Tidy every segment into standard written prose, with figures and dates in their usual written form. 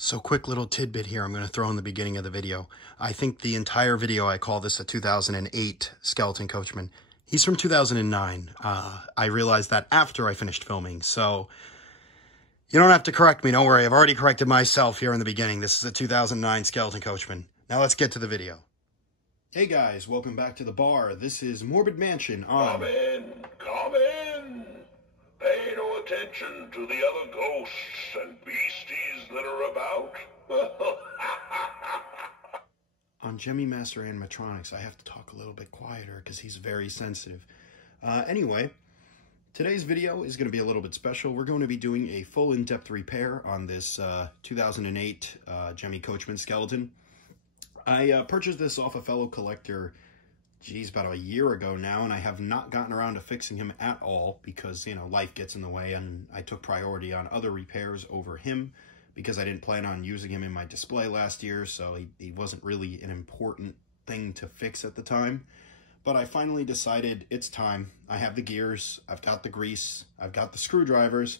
So quick little tidbit here I'm going to throw in the beginning of the video. I think the entire video, I call this a 2008 skeleton Coachman. He's from 2009. I realized that after I finished filming, so you don't have to correct me. Don't worry, I've already corrected myself here in the beginning. This is a 2009 skeleton Coachman. Now let's get to the video. Hey guys, welcome back to the bar. This is Morbid Mansion on... Come in. Pay no attention to the other ghosts and beasties that are about. On Gemmy Master Animatronics, I have to talk a little bit quieter because he's very sensitive. Anyway, today's video is going to be a little bit special. We're going to be doing a full in-depth repair on this 2008 Gemmy Coachman skeleton. I purchased this off a fellow collector, about a year ago now, and I have not gotten around to fixing him at all because, you know, life gets in the way, and I took priority on other repairs over him because I didn't plan on using him in my display last year, so he wasn't really an important thing to fix at the time. But I finally decided it's time. I have the gears, I've got the grease, I've got the screwdrivers.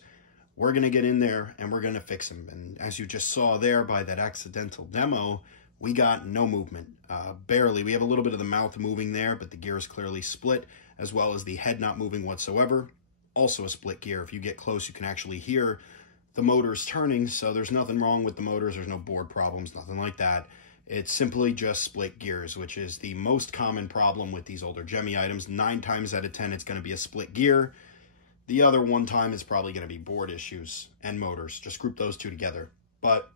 We're going to get in there and we're going to fix him. And as you just saw there by that accidental demo, we got no movement, barely. We have a little bit of the mouth moving there, but the gear is clearly split, as well as the head not moving whatsoever. Also a split gear. If you get close, you can actually hear the motors turning, so there's nothing wrong with the motors. There's no board problems, nothing like that. It's simply just split gears, which is the most common problem with these older Gemmy items. 9 times out of 10, it's going to be a split gear. The other 1 time is probably going to be board issues and motors. Just group those two together. But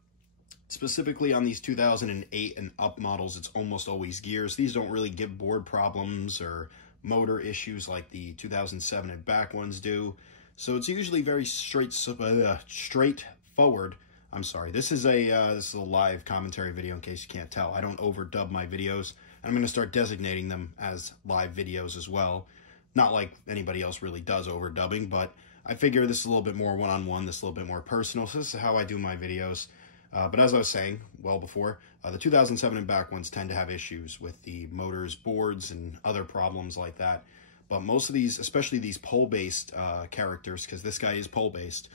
specifically on these 2008 and up models, it's almost always gears. These don't really give board problems or motor issues like the 2007 and back ones do. So it's usually very straightforward. I'm sorry. This is a live commentary video in case you can't tell. I don't overdub my videos. I'm going to start designating them as live videos as well. Not like anybody else really does overdubbing, but I figure this is a little bit more one-on-one, this is a little bit more personal. So this is how I do my videos. But as I was saying, well before, the 2007 and back ones tend to have issues with the motors, boards, and other problems like that. But most of these, especially these pole-based characters, because this guy is pole-based,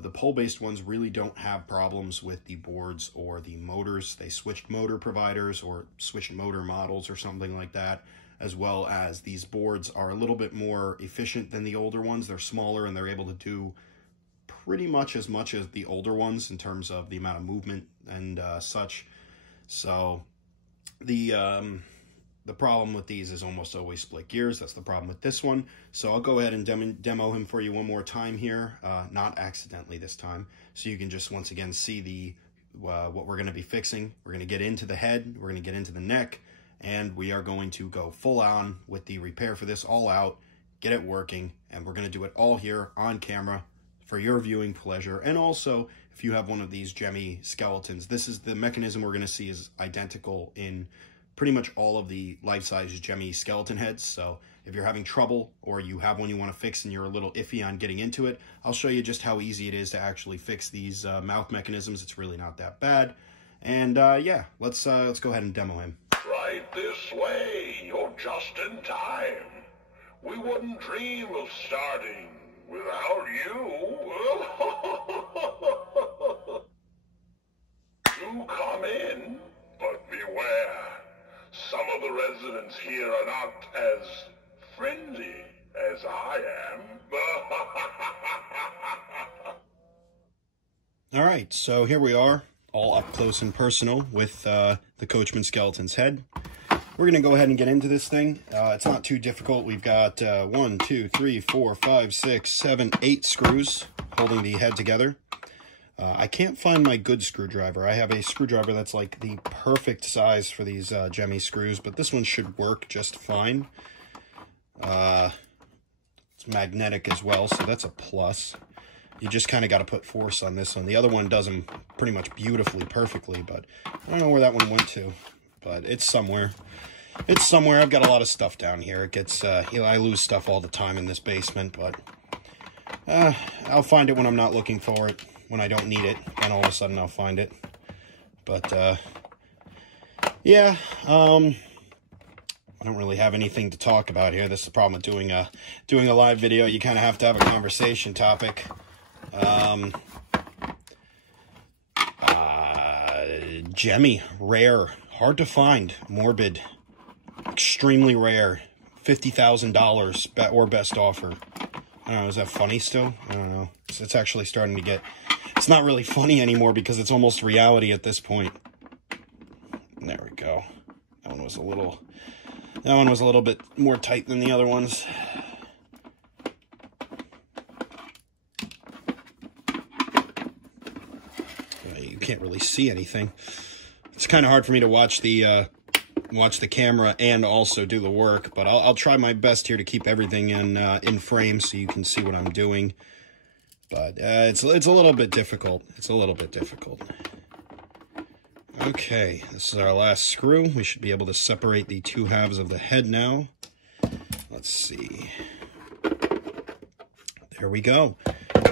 the pole-based ones really don't have problems with the boards or the motors. They switched motor providers or switched motor models or something like that, as well as these boards are a little bit more efficient than the older ones. They're smaller and they're able to do pretty much as the older ones in terms of the amount of movement and such. So the problem with these is almost always split gears. That's the problem with this one. So I'll go ahead and demo him for you one more time here, not accidentally this time, so you can just once again see the what we're going to be fixing. We're going to get into the head, we're going to get into the neck, and we are going to go full on with the repair for this, all out, get it working, and we're going to do it all here on camera for your viewing pleasure. And also, if you have one of these Gemmy skeletons, this is the mechanism we're going to see is identical in pretty much all of the life-size Gemmy skeleton heads. So if you're having trouble or you have one you want to fix and you're a little iffy on getting into it, I'll show you just how easy it is to actually fix these mouth mechanisms. It's really not that bad. And yeah, let's go ahead and demo him. Right this way. You're just in time. We wouldn't dream of starting without you. Do come in, but beware. Some of the residents here are not as friendly as I am. All right, so here we are, all up close and personal with the Coachman skeleton's head. We're going to go ahead and get into this thing. It's not too difficult. We've got 1, 2, 3, 4, 5, 6, 7, 8 screws holding the head together. I can't find my good screwdriver. I have a screwdriver that's like the perfect size for these Gemmy screws, but this one should work just fine. It's magnetic as well, so that's a plus. You just kind of got to put force on this one. The other one does them pretty much beautifully, perfectly, but I don't know where that one went to, but it's somewhere. It's somewhere. I've got a lot of stuff down here. It gets, I lose stuff all the time in this basement, but I'll find it when I'm not looking for it. When I don't need it, and all of a sudden I'll find it. But yeah, I don't really have anything to talk about here. This is the problem with doing a live video. You kind of have to have a conversation topic. Gemmy, rare, hard to find, morbid, extremely rare, $50,000 or best offer. I don't know, is that funny still? I don't know. It's actually starting to get, it's not really funny anymore because it's almost reality at this point. There we go. That one was a little bit more tight than the other ones. You can't really see anything. It's kind of hard for me to watch the camera and also do the work, but I'll try my best here to keep everything in frame so you can see what I'm doing. But it's a little bit difficult. It's a little bit difficult. Okay, this is our last screw. We should be able to separate the two halves of the head now. Let's see. There we go.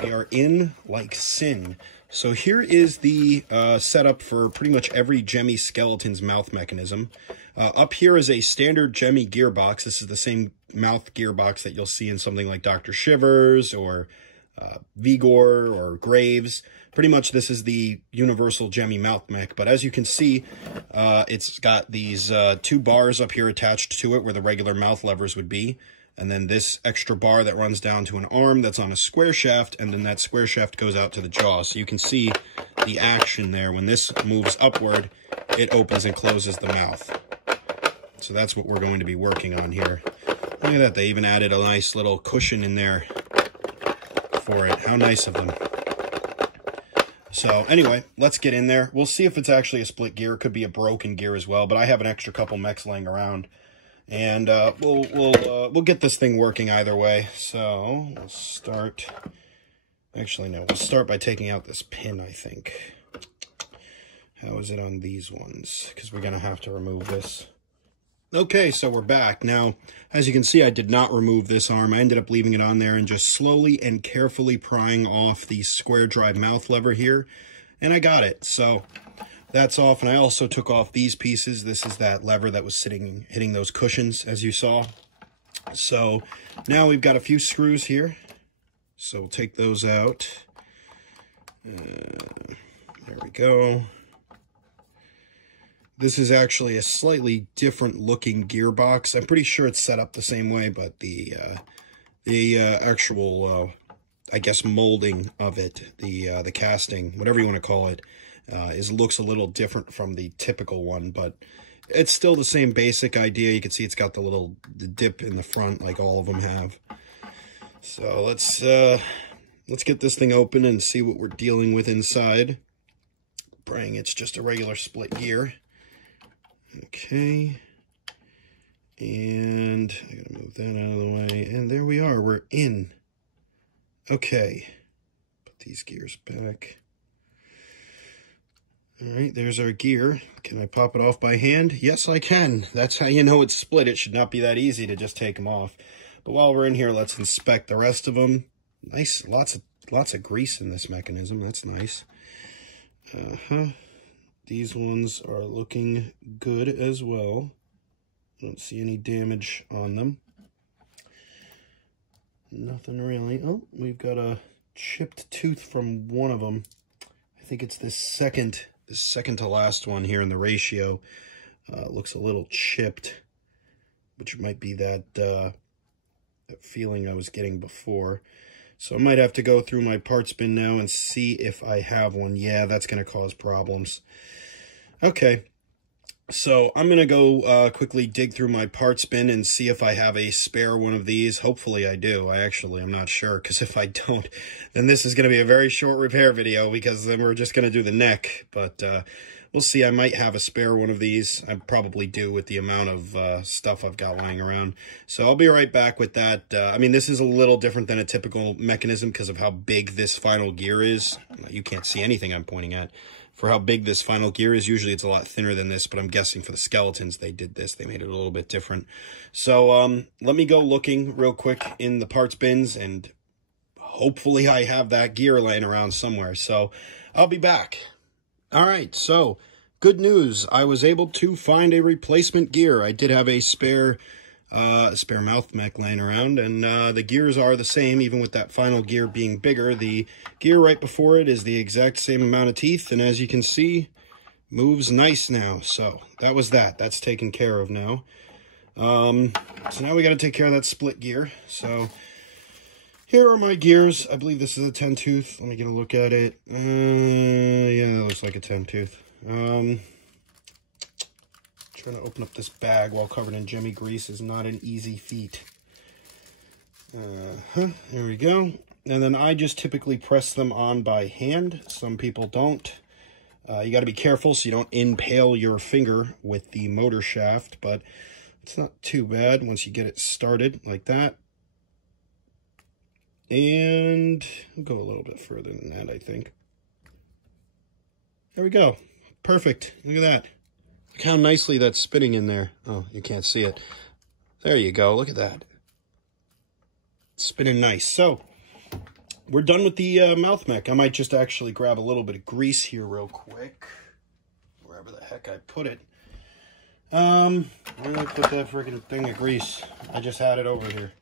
We are in like sin. So here is the setup for pretty much every Gemmy skeleton's mouth mechanism. Up here is a standard Gemmy gearbox. This is the same mouth gearbox that you'll see in something like Dr. Shivers or Vigor or Graves. Pretty much this is the universal Gemmy mouth mech, but as you can see, it's got these two bars up here attached to it where the regular mouth levers would be, and then this extra bar that runs down to an arm that's on a square shaft, and then that square shaft goes out to the jaw. So you can see the action there. When this moves upward, it opens and closes the mouth. So that's what we're going to be working on here. Look at that, they even added a nice little cushion in there for it. How nice of them. So anyway, let's get in there. We'll see if it's actually a split gear. It could be a broken gear as well, but I have an extra couple mechs laying around, and we'll get this thing working either way. So we'll start. Actually, no. We'll start by taking out this pin, I think. How is it on these ones? Because we're gonna have to remove this. Okay, so we're back. Now, as you can see, I did not remove this arm. I ended up leaving it on there and just slowly and carefully prying off the square drive mouth lever here, and I got it. So that's off, and I also took off these pieces. This is that lever that was hitting those cushions, as you saw. So now we've got a few screws here. So we'll take those out. There we go. This is actually a slightly different looking gearbox. I'm pretty sure it's set up the same way, but the actual, I guess, molding of it, the casting, whatever you want to call it, looks a little different from the typical one, but it's still the same basic idea. You can see it's got the dip in the front like all of them have. So let's get this thing open and see what we're dealing with inside. Praying it's just a regular split gear. Okay, and I gotta move that out of the way, and there we are, we're in. Okay, put these gears back. All right, there's our gear. Can I pop it off by hand? Yes, I can. That's how you know it's split. It should not be that easy to just take them off. But while we're in here, let's inspect the rest of them. Nice, lots of grease in this mechanism. That's nice. These ones are looking good as well. I don't see any damage on them. Nothing really. Oh, we've got a chipped tooth from one of them. I think it's this second to last one here in the ratio. Looks a little chipped, which might be that feeling I was getting before. So I might have to go through my parts bin now and see if I have one. Yeah, that's going to cause problems. Okay, so I'm going to go quickly dig through my parts bin and see if I have a spare one of these. Hopefully I do. I'm not sure, because if I don't, then this is going to be a very short repair video, because then we're just going to do the neck. But we'll see. I might have a spare one of these. I probably do with the amount of stuff I've got lying around. So I'll be right back with that. I mean, this is a little different than a typical mechanism because of how big this final gear is. You can't see anything I'm pointing at. For how big this final gear is, usually it's a lot thinner than this, but I'm guessing for the skeletons they did this. They made it a little bit different. So let me go looking real quick in the parts bins, and hopefully I have that gear laying around somewhere. So I'll be back. All right, so good news. I was able to find a replacement gear. I did have a spare mouth mech laying around, and the gears are the same, even with that final gear being bigger. The gear right before it is the exact same amount of teeth, and as you can see, moves nice now. So that was that. That's taken care of now. So now we got to take care of that split gear. So here are my gears. I believe this is a 10 tooth. Let me get a look at it. Yeah, that looks like a 10 tooth. Trying to open up this bag while covered in Gemmy grease is not an easy feat. There we go. And then I just typically press them on by hand. Some people don't. You got to be careful so you don't impale your finger with the motor shaft, but it's not too bad once you get it started like that. And I'll go a little bit further than that, I think. There we go. Perfect. Look at that. Look how nicely that's spinning in there. Oh, you can't see it. There you go. Look at that. It's spinning nice. So, we're done with the mouth mech. I might just actually grab a little bit of grease here real quick. Wherever the heck I put it. Where did I put that freaking thing of grease? I just had it over here.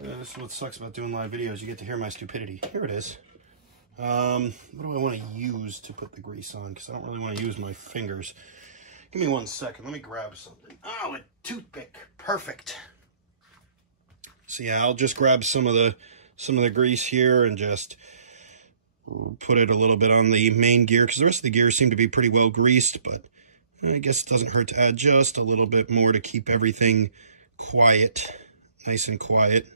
This is what sucks about doing live videos. You get to hear my stupidity. Here it is. What do I want to use to put the grease on? Because I don't really want to use my fingers. Give me 1 second. Let me grab something. Oh, a toothpick. Perfect. So yeah, I'll just grab some of the grease here and just put it a little bit on the main gear, because the rest of the gears seem to be pretty well greased, but I guess it doesn't hurt to add just a little bit more to keep everything quiet, nice and quiet.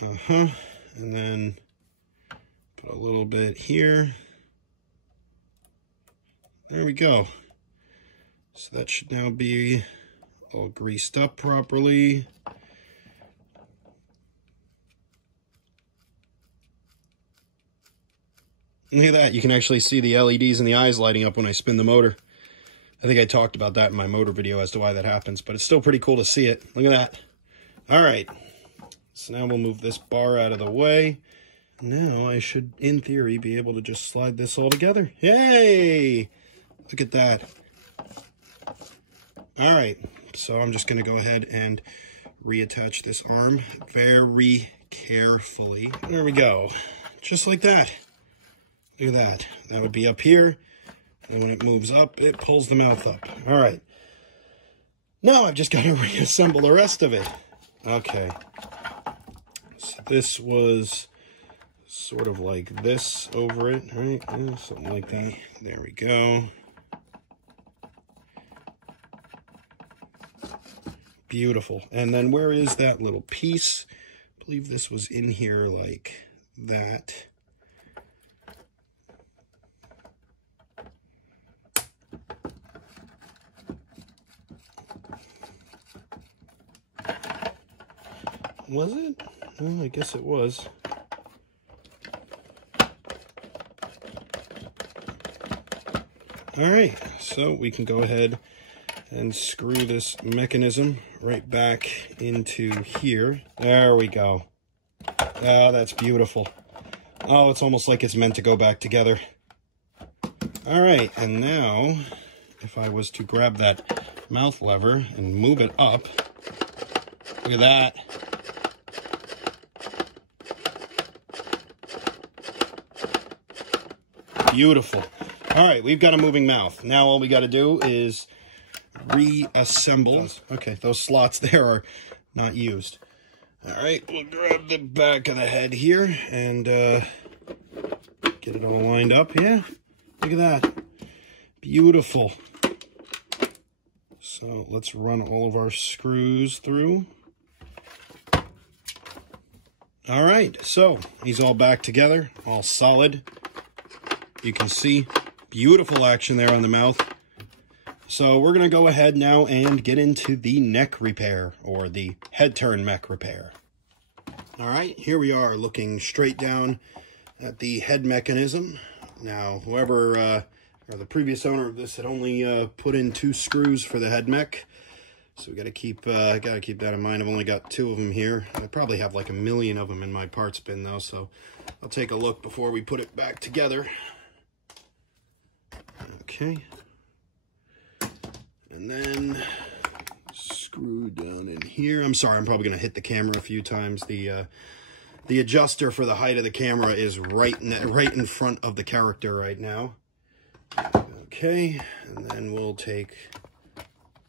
And then put a little bit here. There we go. So that should now be all greased up properly. Look at that. You can actually see the LEDs in the eyes lighting up when I spin the motor. I think I talked about that in my motor video as to why that happens, but it's still pretty cool to see it. Look at that. All right. So now we'll move this bar out of the way. Now I should, in theory, be able to just slide this all together. Yay! Look at that. All right. So I'm just going to go ahead and reattach this arm very carefully. There we go. Just like that. Look at that. That would be up here. And when it moves up, it pulls the mouth up. All right. Now I've just got to reassemble the rest of it. Okay. So this was sort of like this over it, right? Yeah, something like that. There we go. Beautiful. And then where is that little piece? I believe this was in here like that. Was it? Well, I guess it was. All right, so we can go ahead and screw this mechanism right back into here. There we go. Oh, that's beautiful. Oh, it's almost like it's meant to go back together. All right, and now if I was to grab that mouth lever and move it up, look at that. Beautiful. All right, we've got a moving mouth. Now all we got to do is reassemble. Okay, those slots there are not used. All right, we'll grab the back of the head here and get it all lined up. Yeah, look at that. Beautiful. So let's run all of our screws through. All right, so he's all back together, all solid. You can see beautiful action there on the mouth. So we're going to go ahead now and get into the neck repair, or the head turn mech repair. All right, here we are looking straight down at the head mechanism. Now, whoever, or the previous owner of this had only put in 2 screws for the head mech. So we got to keep that in mind. I've only got 2 of them here. I probably have like 1,000,000 of them in my parts bin though, so I'll take a look before we put it back together. Okay, and then screw down in here. I'm sorry, I'm probably going to hit the camera a few times. The adjuster for the height of the camera is right in front of the character right now. Okay, and then we'll take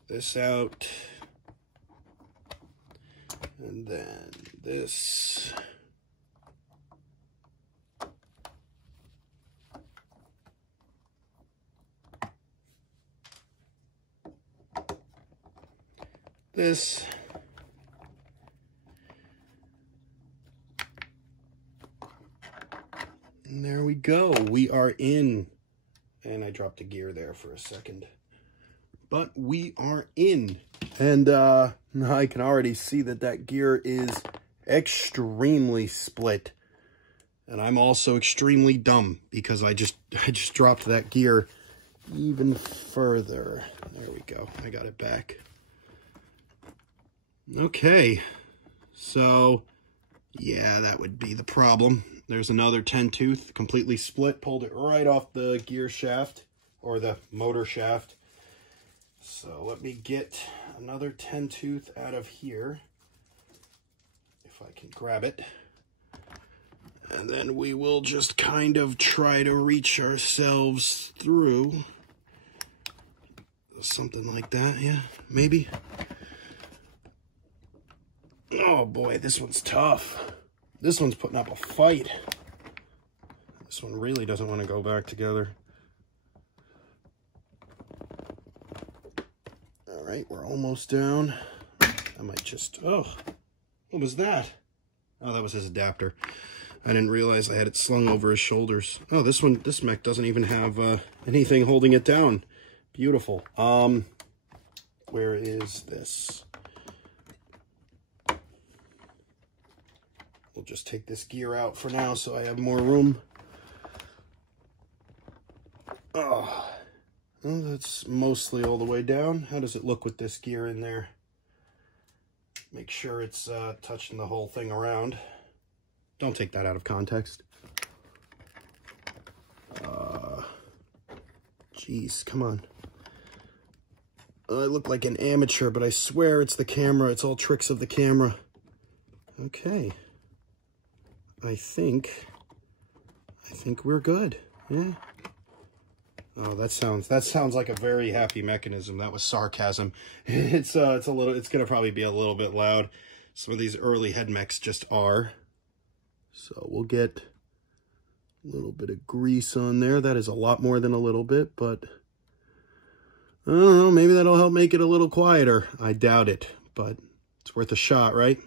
this out. And then this. This. And there we go. We are in. And I dropped a gear there for a second. But we are in. And I can already see that that gear is extremely split. And I'm also extremely dumb because I just dropped that gear even further. There we go. I got it back. Okay. So, yeah, that would be the problem. There's another 10-tooth, completely split, pulled it right off the gear shaft, or the motor shaft. So let me get another 10-tooth out of here, if I can grab it. And then we will just kind of try to reach ourselves through. Something like that, yeah, maybe. Oh boy, this one's tough. This one's putting up a fight. This one really doesn't want to go back together. All right, we're almost down. I might just, oh, what was that? Oh, that was his adapter. I didn't realize I had it slung over his shoulders. Oh, this mech doesn't even have anything holding it down. Beautiful. Where is this? We'll just take this gear out for now so I have more room. Oh, well, that's mostly all the way down. How does it look with this gear in there? Make sure it's touching the whole thing around. Don't take that out of context. Jeez, come on. I look like an amateur, but I swear it's the camera. It's all tricks of the camera. Okay. I think we're good. Yeah. Oh, that sounds like a very happy mechanism. That was sarcasm. It's gonna probably be a little bit loud. Some of these early head mechs just are. So we'll get a little bit of grease on there. That is a lot more than a little bit, but I don't know, maybe that'll help make it a little quieter. I doubt it, but it's worth a shot, right?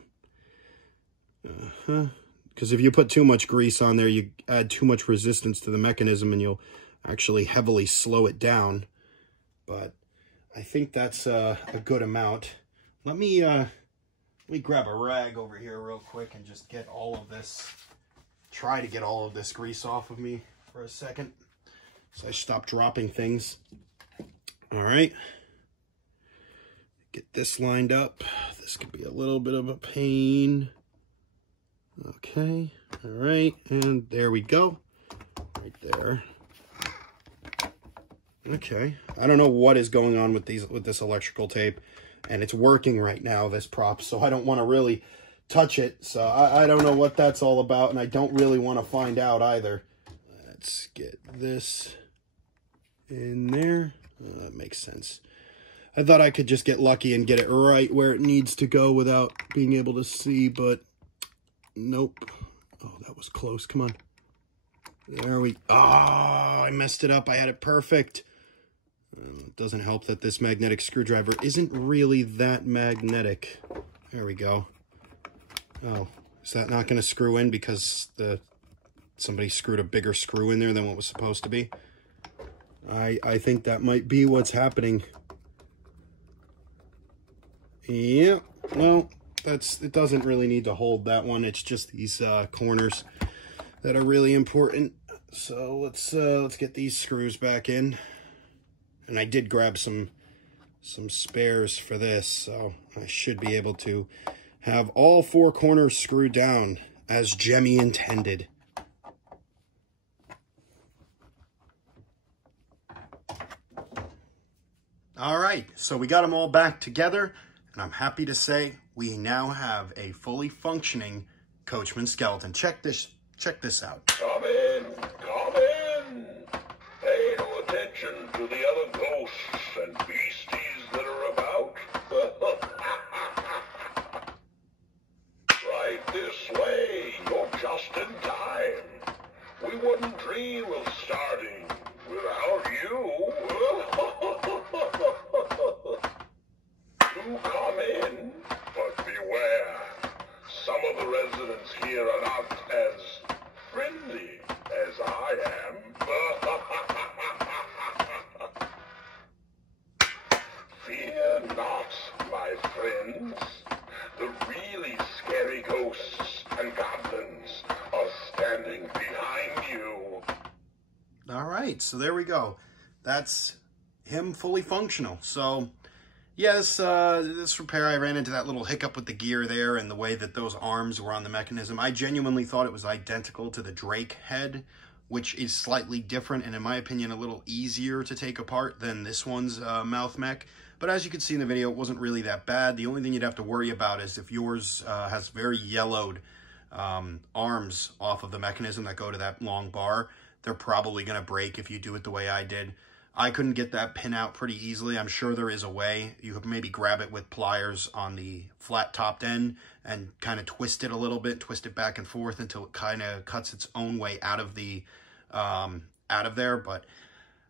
Because if you put too much grease on there, you add too much resistance to the mechanism and you'll actually heavily slow it down. But I think that's a good amount. Let me grab a rag over here real quick and just get all of this, try to get all of this grease off of me for a second. So I stop dropping things. All right. Get this lined up. This could be a little bit of a pain. Okay, all right, and there we go, right there. Okay, I don't know what is going on with this electrical tape, and it's working right now, this prop, so I don't want to really touch it, so I don't know what that's all about, and I don't really want to find out either. Let's get this in there. That makes sense. I thought I could just get lucky and get it right where it needs to go without being able to see, but nope. Oh, that was close. Come on. There we... Oh, I messed it up. I had it perfect. It doesn't help that this magnetic screwdriver isn't really that magnetic. There we go. Oh, is that not going to screw in because somebody screwed a bigger screw in there than what was supposed to be? I think that might be what's happening. Yeah, well... it doesn't really need to hold that one. It's just these corners that are really important. So let's get these screws back in. And I did grab some spares for this, so I should be able to have all four corners screwed down as Gemmy intended. All right, so we got them all back together, and I'm happy to say we now have a fully functioning Coachman skeleton. Check this out. Come in, come in. Pay no attention to the other ghosts and beasties that are about? Right this way. You're just in time. We wouldn't dream of starting without you. Do come in, but beware. Some of the residents here are not as friendly as I am. Fear not, my friends. The really scary ghosts and goblins are standing behind you. All right, so there we go. That's him fully functional. So, yeah, this repair, I ran into that little hiccup with the gear there and the way that those arms were on the mechanism. I genuinely thought it was identical to the Drake head, which is slightly different and, in my opinion, a little easier to take apart than this one's mouth mech. But as you can see in the video, it wasn't really that bad. The only thing you'd have to worry about is if yours has very yellowed arms off of the mechanism that go to that long bar, they're probably going to break if you do it the way I did. I couldn't get that pin out pretty easily. I'm sure there is a way. You could maybe grab it with pliers on the flat topped end and kind of twist it a little bit, twist it back and forth until it kind of cuts its own way out of the out of there. But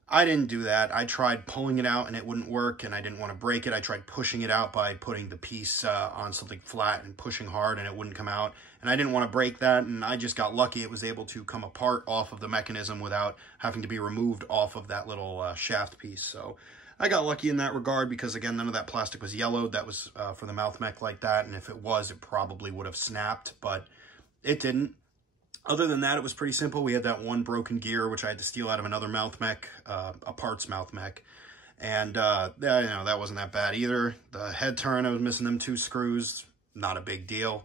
I didn't do that. I tried pulling it out and it wouldn't work, and I didn't want to break it. I tried pushing it out by putting the piece on something flat and pushing hard, and it wouldn't come out. And I didn't want to break that, and I just got lucky. It was able to come apart off of the mechanism without having to be removed off of that little shaft piece. So I got lucky in that regard because, again, none of that plastic was yellowed. That was for the mouth mech like that, and if it was, it probably would have snapped, but it didn't. Other than that, it was pretty simple. We had that one broken gear, which I had to steal out of another mouth mech, a parts mouth mech. And, that wasn't that bad either. The head turn, I was missing them 2 screws. Not a big deal.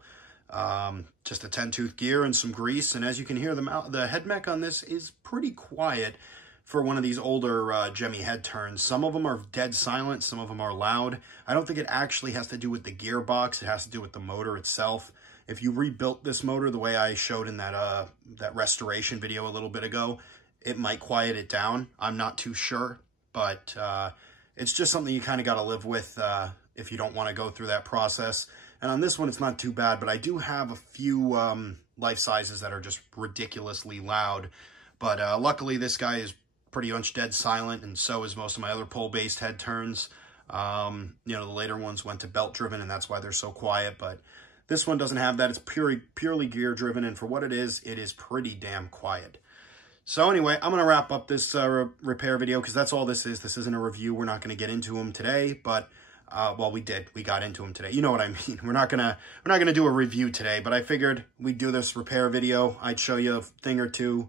Just a 10-tooth gear and some grease. And as you can hear, the head mech on this is pretty quiet for one of these older Gemmy head turns. Some of them are dead silent. Some of them are loud. I don't think it actually has to do with the gearbox. It has to do with the motor itself. If you rebuilt this motor the way I showed in that restoration video a little bit ago, it might quiet it down. I'm not too sure, but it's just something you kind of got to live with if you don't want to go through that process. And on this one, it's not too bad, but I do have a few life sizes that are just ridiculously loud. But luckily, this guy is pretty much dead silent, and so is most of my other pole-based head turns. The later ones went to belt-driven, and that's why they're so quiet, but this one doesn't have that. It's purely gear-driven, and for what it is pretty damn quiet. So anyway, I'm going to wrap up this repair video because that's all this is. This isn't a review. We're not going to get into them today, but well, we did. We got into them today. You know what I mean. We're not gonna do a review today, but I figured we'd do this repair video. I'd show you a thing or two.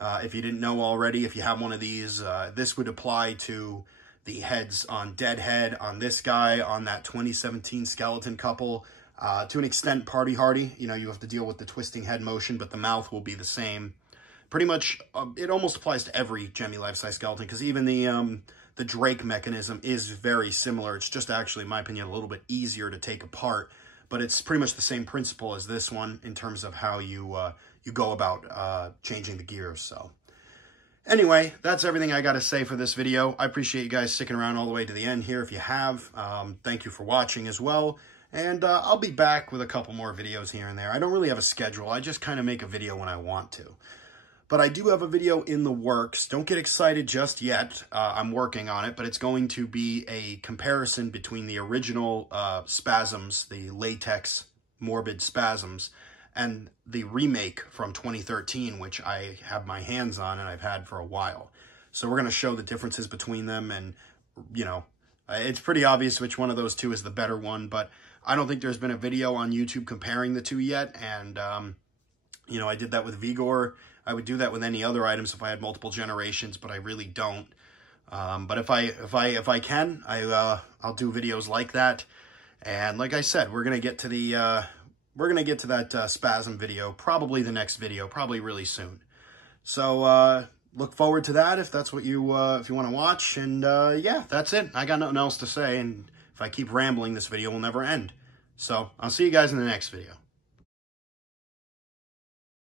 If you didn't know already, if you have one of these, this would apply to the heads on Deadhead, on this guy, on that 2017 Skeleton Couple. To an extent, Party Hardy, you have to deal with the twisting head motion, but the mouth will be the same. Pretty much, it almost applies to every Gemmy life-size skeleton, because even the Drake mechanism is very similar. It's just actually, in my opinion, a little bit easier to take apart, but it's pretty much the same principle as this one in terms of how you go about changing the gears. So anyway, that's everything I got to say for this video. I appreciate you guys sticking around all the way to the end here. If you have, thank you for watching as well. And I'll be back with a couple more videos here and there. I don't really have a schedule. I just kind of make a video when I want to. But I do have a video in the works. Don't get excited just yet. I'm working on it, but it's going to be a comparison between the original Spasms, the latex morbid Spasms, and the remake from 2013, which I have my hands on and I've had for a while. So we're going to show the differences between them, and, it's pretty obvious which one of those two is the better one, but I don't think there's been a video on YouTube comparing the two yet, and, I did that with Vigor. I would do that with any other items if I had multiple generations, but I really don't. But if I can, I'll do videos like that. And like I said, we're gonna get to that Spasm video, probably the next video, probably really soon. So look forward to that if that's what if you want to watch. And yeah, that's it. I got nothing else to say, and if I keep rambling, this video will never end. So I'll see you guys in the next video.